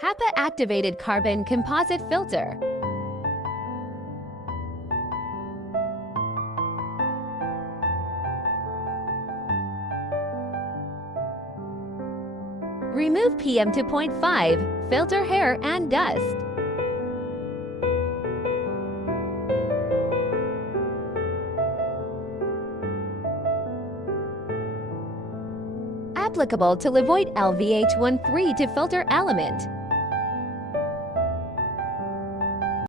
HEPA activated carbon composite filter. Remove PM 2.5, filter hair and dust. Applicable to Levoit LV-H132 filter element.